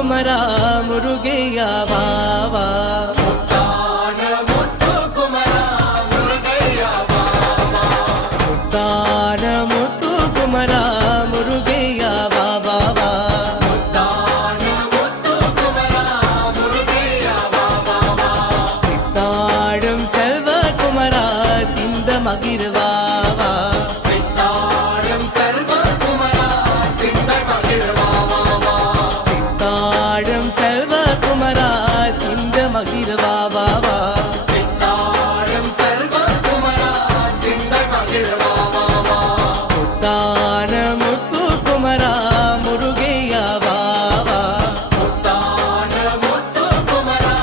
குமரா முருகையா வாவா. முத்தான முத்து குமரா முருகையா வாவா. முத்தான முத்து குமரா முருகையா வாவா. முத்தான முத்து குமரா முருகையா வாவா. சித்தாடும் செல்வ குமரா சிந்த மகிழ்வாவா. சித்தாடும் செல்வ குமரா சிந்த மகிழ்வாவா. சித்தாடும் செல்வ குமரா சிந்த மகிழ்வாவா. சித்தாடும் செல்வ குமரா சிந்த மகிழ்வாவா. முத்தான முத்து குமரா முருகையா வாவா. முத்தான முத்து குமரா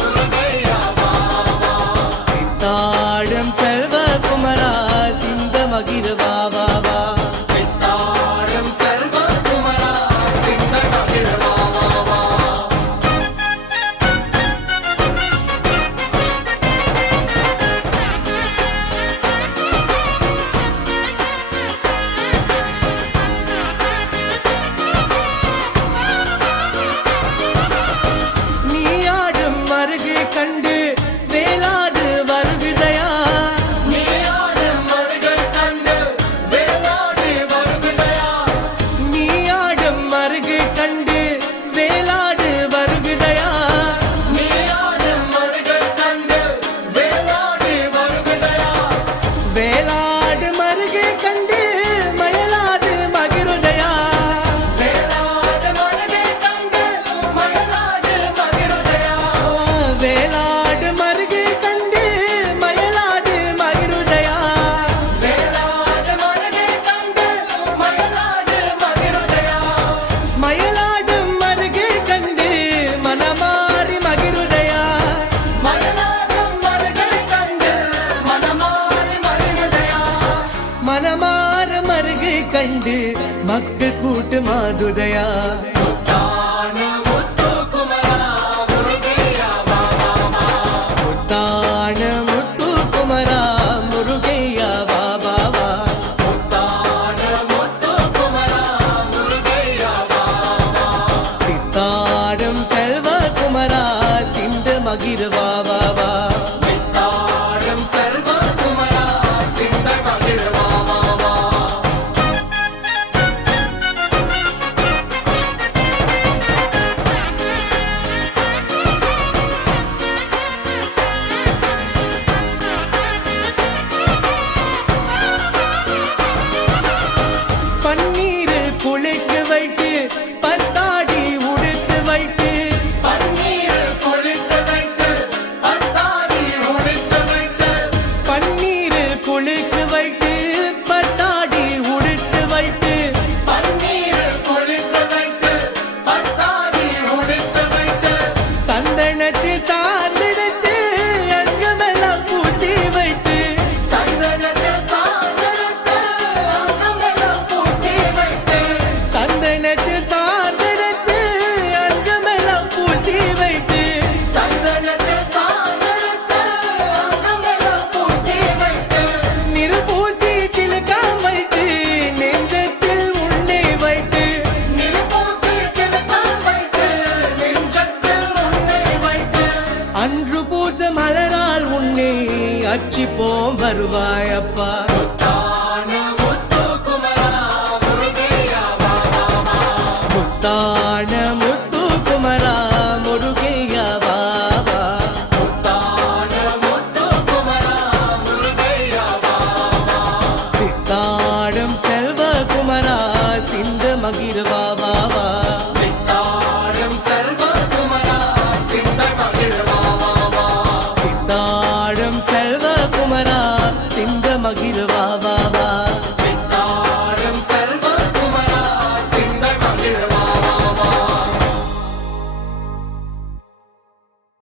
முருகையா வாவா. சித்தாடும் செல்வ குமரா சிந்த மகிழ்வாவா. சித்தாடும் செல்வ குமரா சிந்த மகிழ்வாவா. நீயாடும் மருகு கண்டு வேளாடு வருவிதையா. நீயாடும் மருகை கண்டு வேளாடி வருகுதையா. நீயாடும் மருகு கண்டு வேளாடு வருவிதையா. நீயாடும் மருகை கண்டு வேளாடி வருகுதையா. வேளாடு மருகு கண்டு மயலாடு மகிருதையா. வேளாடு மருகை கண்டு மயலாடு மகிழுதையா. வேளாடு மருகு கண்டு மயலாடு மகிருதையா. வேளாடு மருகை கண்டு மயலாடு மகிழுதையா. மயலாடும் மருகு கண்டு மனமாறி மகிருதையா. மயலாடும் மருகை கண்டு மனமாறி மகிழுதையா. மனமாற மருகை கண்டு மக்கள் கூட்டு மாதுதையா. முத்தான முத்து குமரா முருகையா வாவா. முத்தான முத்து குமரா முருகையா வாவா. முத்தான முத்து குமரா முருகையா வாவா. சித்தாடும் செல்வ குமரா சிந்த மகிழ்வாவா. சித்தாடும் செல்வ குமரா சிந்த மகிழ்வாவா. பன்னீர் குளிக்கு வைத்து பத்தாடி உடுத்து வைத்து. பன்னீர் குளித்து வைத்து பத்தாடி உடுத்து வைத்து. பன்னீர் குளிக்கு வைத்து பத்தாடி உடுத்து வைத்து. பன்னீர் குளித்து வைத்து பத்தாடி உடுத்து வைத்து. சந்தனத்தில் தாழ்ந்தெடுத்து அங்கமெல்லாம் பூட்டி வைத்து. சந்தனத்தில் சாந்தரத்து அங்கமெல்லாம் பூசி வைத்து. சந்தனத்தில் தாழ்ந்தெடுத்து அங்கமெல்லாம் பூட்டி வைத்து. சந்தனத்தில் சாந்தரத்து அங்கமெல்லாம் பூசி வைத்து. நிறுபூசி திலகம் வைத்து நெஞ்சத்தில் உன்னை வைத்து. நிருபூசி திலகம் வைத்து நெஞ்சத்தில் உன்னை வைத்து. அன்று பூத்த மலரால் உன்னை அர்ச்சிப்போம் வருவாயப்பா. முத்தான முத்து குமரா முருகையா வாவா. முத்தான முத்து குமரா முருகையா வாவா. முத்தான முத்து குமரா முருகையா வாவா. சித்தாடும் செல்வ குமரா சிந்த மகிழ்வாவா. சித்தாடும் செல்வ குமரா சிந்த மகிழ்வாவா. சித்தாடும் செல்வ குமரா சிந்த மகிழ்வாவா.